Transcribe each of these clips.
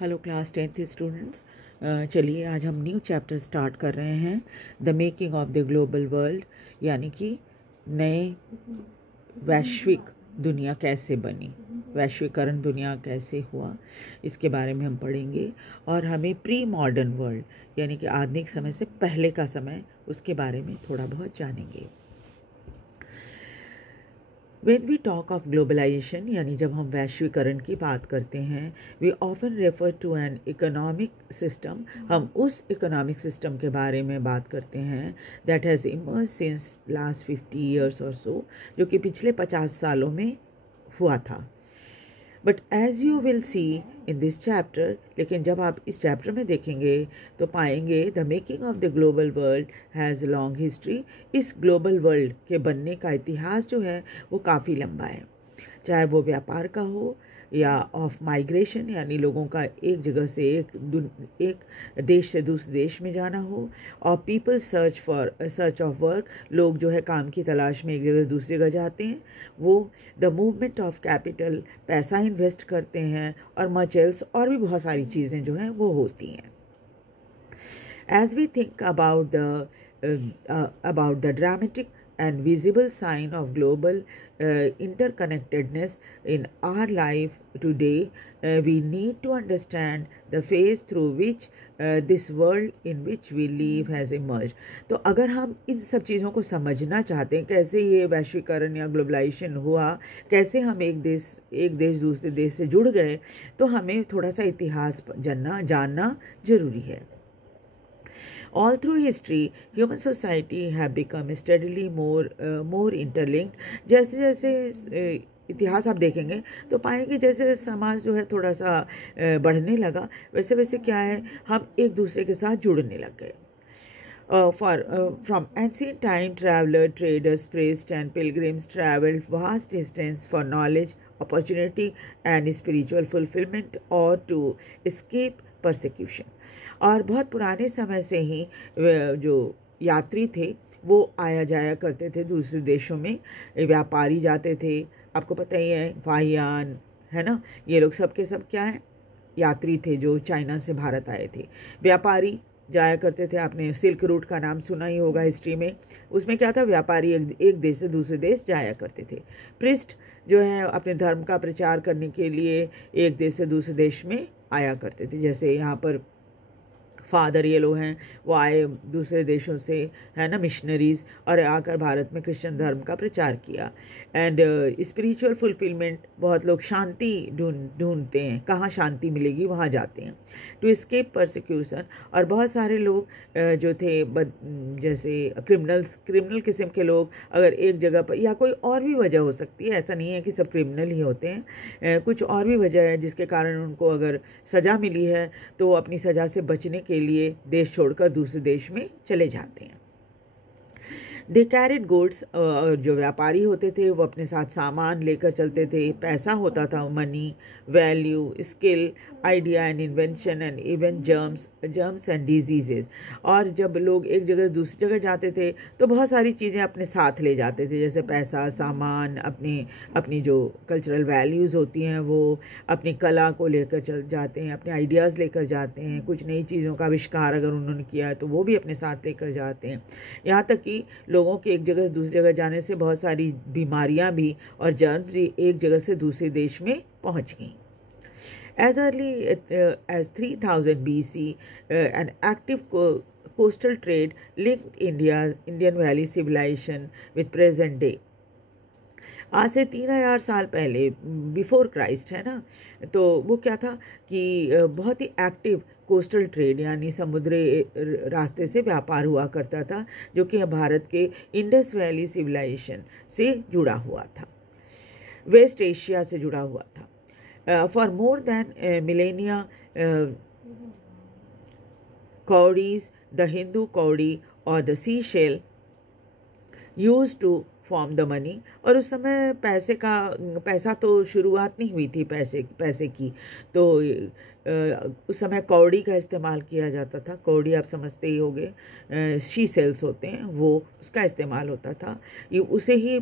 Hello class 10th students. चलिए आज हम न्यू चैप्टर स्टार्ट कर रहे हैं, the making of the global world, यानी कि नए वैश्विक दुनिया कैसे बनी, वैश्वीकरण दुनिया कैसे हुआ, इसके बारे में हम पढ़ेंगे। और हमें प्री मॉडर्न वर्ल्ड यानी कि आधुनिक समय से पहले का समय, उसके बारे में थोड़ा बहुत जानेंगे। When we talk of globalization, यानी जब हम वैश्वीकरण की बात करते हैं, we often refer to an economic system, हम उस economic system के बारे में बात करते हैं that has emerged since last 50 years or so, जो कि पिछले 50 सालों में हुआ था। But as you will see in this chapter, लेकिन जब आप इस चैप्टर में देखेंगे तो पाएंगे the making of the global world has long history. इस ग्लोबल वर्ल्ड के बनने का इतिहास जो है वो काफ़ी लंबा है, चाहे वो व्यापार का हो या ऑफ माइग्रेशन, यानी लोगों का एक जगह से एक देश से दूसरे देश में जाना हो, और पीपल सर्च ऑफ वर्क, लोग जो है काम की तलाश में एक जगह से दूसरी जगह जाते हैं, वो द मूवमेंट ऑफ कैपिटल, पैसा इन्वेस्ट करते हैं, और मर्चेंट्स और भी बहुत सारी चीज़ें जो हैं वो होती हैं। As we think about the dramatic and visible sign of global interconnectedness in our life today, we need to understand the phase through which this world in which we live has emerged. तो अगर हम इन सब चीज़ों को समझना चाहते हैं, कैसे ये वैश्वीकरण या ग्लोबलाइजेशन हुआ, कैसे हम एक देश दूसरे देश से जुड़ गए, तो हमें थोड़ा सा इतिहास जानना ज़रूरी है। All through history, human society have become steadily more interlinked. जैसे जैसे इतिहास आप देखेंगे तो पाएंगे जैसे समाज जो है थोड़ा सा बढ़ने लगा, वैसे वैसे क्या है, हम एक दूसरे के साथ जुड़ने लग गए। From ancient time, travelers, traders, priests, and pilgrims traveled vast distance for knowledge, opportunity, and spiritual fulfillment, or to escape persecution. और बहुत पुराने समय से ही जो यात्री थे वो आया जाया करते थे दूसरे देशों में, व्यापारी जाते थे, आपको पता ही है, वाहियान है ना, ये लोग सब के सब क्या है, यात्री थे जो चाइना से भारत आए थे। व्यापारी जाया करते थे, आपने सिल्क रूट का नाम सुना ही होगा हिस्ट्री में, उसमें क्या था, व्यापारी एक देश से दूसरे देश जाया करते थे। प्रिस्ट जो है अपने धर्म का प्रचार करने के लिए एक देश से दूसरे देश में आया करते थे, जैसे यहाँ पर फादर ये लोग हैं वो आए दूसरे देशों से, है ना, मिशनरीज़, और आकर भारत में क्रिश्चियन धर्म का प्रचार किया। एंड स्पिरिचुअल फुलफिलमेंट, बहुत लोग शांति ढूंढते हैं, कहाँ शांति मिलेगी वहाँ जाते हैं, टू एस्केप परसिक्यूशन। और बहुत सारे लोग जो थे जैसे क्रिमिनल किस्म के लोग, अगर एक जगह पर, या कोई और भी वजह हो सकती है, ऐसा नहीं है कि सब क्रिमिनल ही होते हैं, कुछ और भी वजह है जिसके कारण उनको अगर सज़ा मिली है तो वो अपनी सज़ा से बचने के लिए देश छोड़कर दूसरे देश में चले जाते हैं। दे कैरिड गुड्स, जो व्यापारी होते थे वो अपने साथ सामान लेकर चलते थे, पैसा होता था, money, value, skill, idea and invention, and even germs and diseases. और जब लोग एक जगह से दूसरी जगह जाते थे तो बहुत सारी चीज़ें अपने साथ ले जाते थे, जैसे पैसा, सामान, अपनी जो कल्चरल वैल्यूज़ होती हैं वो, अपनी कला को लेकर चल जाते हैं, अपने आइडियाज़ लेकर जाते हैं, कुछ नई चीज़ों का आविष्कार अगर उन्होंने किया है तो वो भी अपने साथ लेकर जाते हैं। यहाँ तक कि लोगों के एक जगह से दूसरी जगह जाने से बहुत सारी बीमारियां भी और जर्म्स भी एक जगह से दूसरे देश में पहुंच गई। As early as 3000 BC, an active coastal trade linked Indian Valley civilization with present day. आज से 3000 साल पहले, बिफोर क्राइस्ट, है ना, तो वो क्या था कि बहुत ही एक्टिव कोस्टल ट्रेड यानी समुद्री रास्ते से व्यापार हुआ करता था, जो कि भारत के इंडस वैली सिविलाइजेशन से जुड़ा हुआ था, वेस्ट एशिया से जुड़ा हुआ था। For more than millennia, cowries, the Hindu cowrie और the sea shell used to form the money. और उस समय पैसा तो शुरुआत नहीं हुई थी पैसे की, तो उस समय कौड़ी का इस्तेमाल किया जाता था। कौड़ी आप समझते ही होंगे, शी सेल्स होते हैं, वो उसका इस्तेमाल होता था, ये उसे ही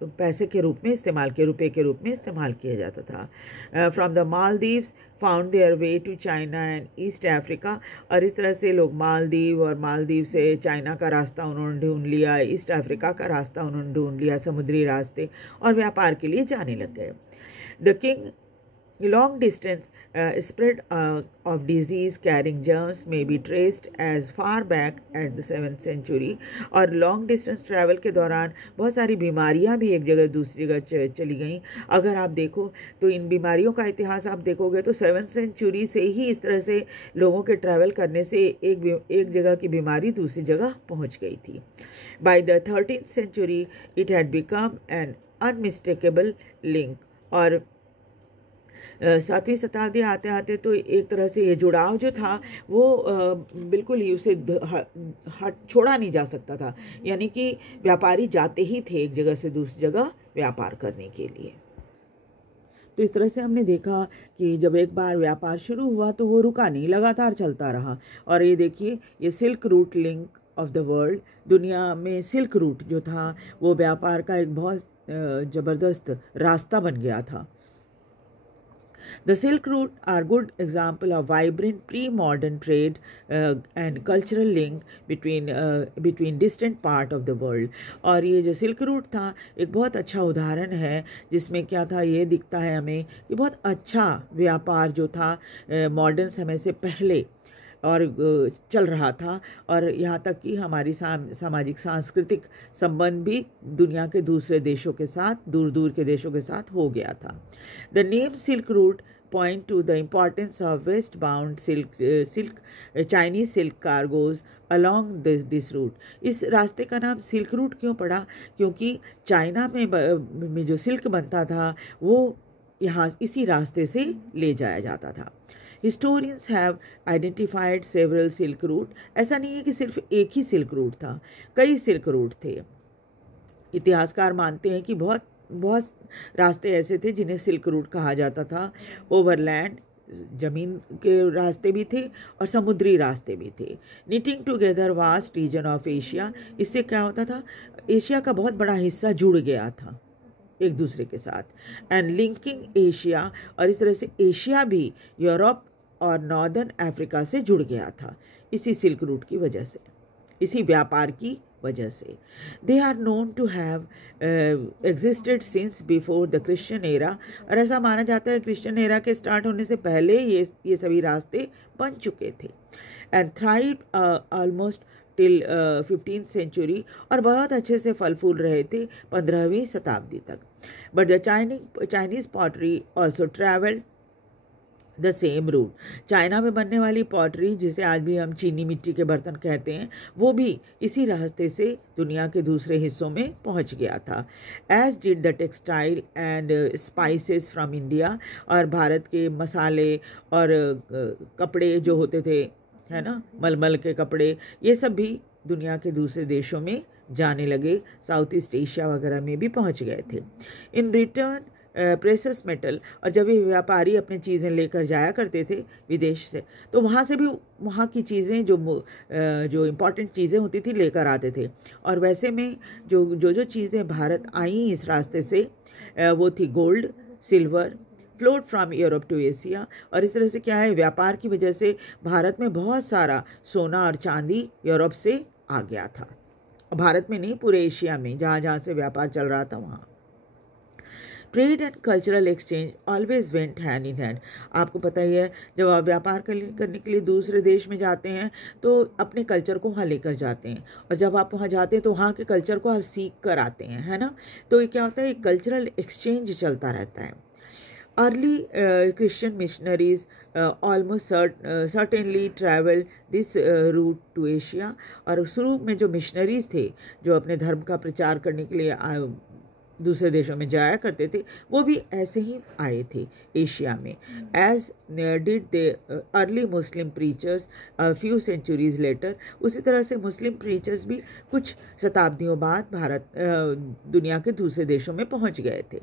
पैसे के रूप में इस्तेमाल किया, रुपए के रूप में इस्तेमाल किया जाता था। From the Maldives found their way to China and East Africa, और इस तरह से लोग मालदीव और मालदीव से चाइना का रास्ता उन्होंने ढूंढ लिया, ईस्ट अफ्रीका का रास्ता उन्होंने ढूंढ लिया, समुद्री रास्ते, और व्यापार के लिए जाने लग गए। The king long distance spread of disease carrying germs may be traced as far back at the 7th century, और long distance travel के दौरान बहुत सारी बीमारियां भी एक जगह दूसरी जगह चली गईं। अगर आप देखो तो इन बीमारियों का इतिहास आप देखोगे तो 7th सेंचुरी से ही इस तरह से लोगों के ट्रैवल करने से एक जगह की बीमारी दूसरी जगह पहुंच गई थी। By the 13th century it had become an unmistakable link, और 7वीं शताब्दी आते आते तो एक तरह से ये जुड़ाव जो था वो बिल्कुल ही उसे छोड़ा नहीं जा सकता था, यानी कि व्यापारी जाते ही थे एक जगह से दूसरी जगह व्यापार करने के लिए। तो इस तरह से हमने देखा कि जब एक बार व्यापार शुरू हुआ तो वो रुका नहीं, लगातार चलता रहा। और ये देखिए, ये silk route link of the world, दुनिया में सिल्क रूट जो था वो व्यापार का एक बहुत ज़बरदस्त रास्ता बन गया था। The Silk Route are good example of vibrant pre-modern trade and cultural link between distant part of the world। और ये जो सिल्क रूट था एक बहुत अच्छा उदाहरण है जिसमें क्या था, ये दिखता है हमें कि बहुत अच्छा व्यापार जो था मॉडर्न समय से पहले और चल रहा था, और यहाँ तक कि हमारी सामाजिक सांस्कृतिक संबंध भी दुनिया के दूसरे देशों के साथ, दूर दूर के देशों के साथ हो गया था। The name silk route point to the importance of westbound Chinese silk cargoes along this route। इस रास्ते का नाम सिल्क रूट क्यों पड़ा? क्योंकि चाइना में जो सिल्क बनता था वो यहाँ इसी रास्ते से ले जाया जाता था। Historians have identified several silk route। ऐसा नहीं है कि सिर्फ एक ही सिल्क रूट था, कई सिल्क रूट थे। इतिहासकार मानते हैं कि बहुत रास्ते ऐसे थे जिन्हें सिल्क रूट कहा जाता था। ओवरलैंड जमीन के रास्ते भी थे और समुद्री रास्ते भी थे। Knitting together vast region of Asia, इससे क्या होता था, एशिया का बहुत बड़ा हिस्सा जुड़ गया था एक दूसरे के साथ। एंड लिंकिंग एशिया, और इस तरह से एशिया भी यूरोप और नॉर्दर्न अफ्रीका से जुड़ गया था इसी सिल्क रूट की वजह से, इसी व्यापार की वजह से। They are known to have existed since before the Christian era, और ऐसा माना जाता है क्रिश्चियन एरा के स्टार्ट होने से पहले ये सभी रास्ते बन चुके थे। And thrive almost till 15th century, और बहुत अच्छे से फल फूल रहे थे 15वीं शताब्दी तक। But the Chinese pottery also travelled the same route. China में बनने वाली पॉटरी, जिसे आज भी हम चीनी मिट्टी के बर्तन कहते हैं, वो भी इसी रास्ते से दुनिया के दूसरे हिस्सों में पहुंच गया था। As did the textile and spices from India, और भारत के मसाले और कपड़े जो होते थे, है ना, मलमल के कपड़े, ये सब भी दुनिया के दूसरे देशों में जाने लगे, साउथ ईस्ट एशिया वगैरह में भी पहुंच गए थे। इन रिटर्न प्रेशस मेटल, और जब ये व्यापारी अपनी चीज़ें लेकर जाया करते थे विदेश से, तो वहाँ से भी वहाँ की चीज़ें जो इम्पॉर्टेंट चीज़ें होती थी लेकर आते थे। और वैसे में जो चीज़ें भारत आई इस रास्ते से वो थी gold, silver, float from Europe to Asia. और इस तरह से क्या है, व्यापार की वजह से भारत में बहुत सारा सोना और चांदी यूरोप से आ गया था। भारत में नहीं, पूरे एशिया में जहाँ जहाँ से व्यापार चल रहा था वहाँ। Trade and cultural exchange always went hand in hand. आपको पता ही है, जब आप व्यापार करने के लिए दूसरे देश में जाते हैं तो अपने कल्चर को वहाँ लेकर जाते हैं, और जब आप वहाँ जाते हैं तो वहाँ के कल्चर को आप सीख कर आते हैं, है ना। तो ये क्या होता है, कल्चरल एक्सचेंज चलता रहता है। Early Christian missionaries almost certainly travel this route to Asia. और शुरू में जो मिशनरीज थे जो अपने धर्म का प्रचार करने के लिए दूसरे देशों में जाया करते थे, वो भी ऐसे ही आए थे एशिया में। As did the early Muslim preachers few centuries later. उसी तरह से मुस्लिम प्रीचर्स भी कुछ शताब्दियों बाद भारत दुनिया के दूसरे देशों में पहुंच गए थे।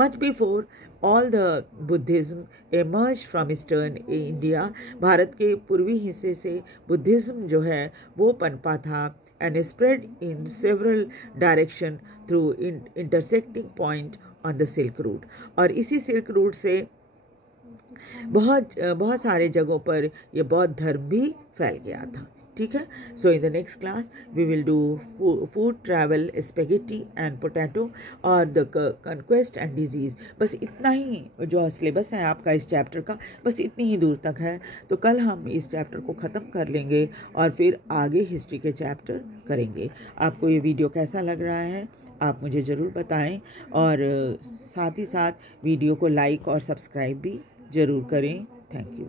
Much before all the Buddhism emerge from eastern India. Bharat के पूर्वी हिस्से से बुद्धिज़्म जो है वो पनपा था and spread in several direction through intersecting point on the Silk Route। और इसी सिल्क रूट से बहुत सारे जगहों पर ये बौद्ध धर्म भी फैल गया था। ठीक है। So in the next class we will do food travel, spaghetti and potato और द कन्क्वेस्ट एंड डिजीज़। बस इतना ही जो सिलेबस है आपका इस चैप्टर का, बस इतनी ही दूर तक है। तो कल हम इस चैप्टर को ख़त्म कर लेंगे और फिर आगे हिस्ट्री के चैप्टर करेंगे। आपको ये वीडियो कैसा लग रहा है आप मुझे ज़रूर बताएं, और साथ ही साथ वीडियो को लाइक और सब्सक्राइब भी ज़रूर करें। Thank you.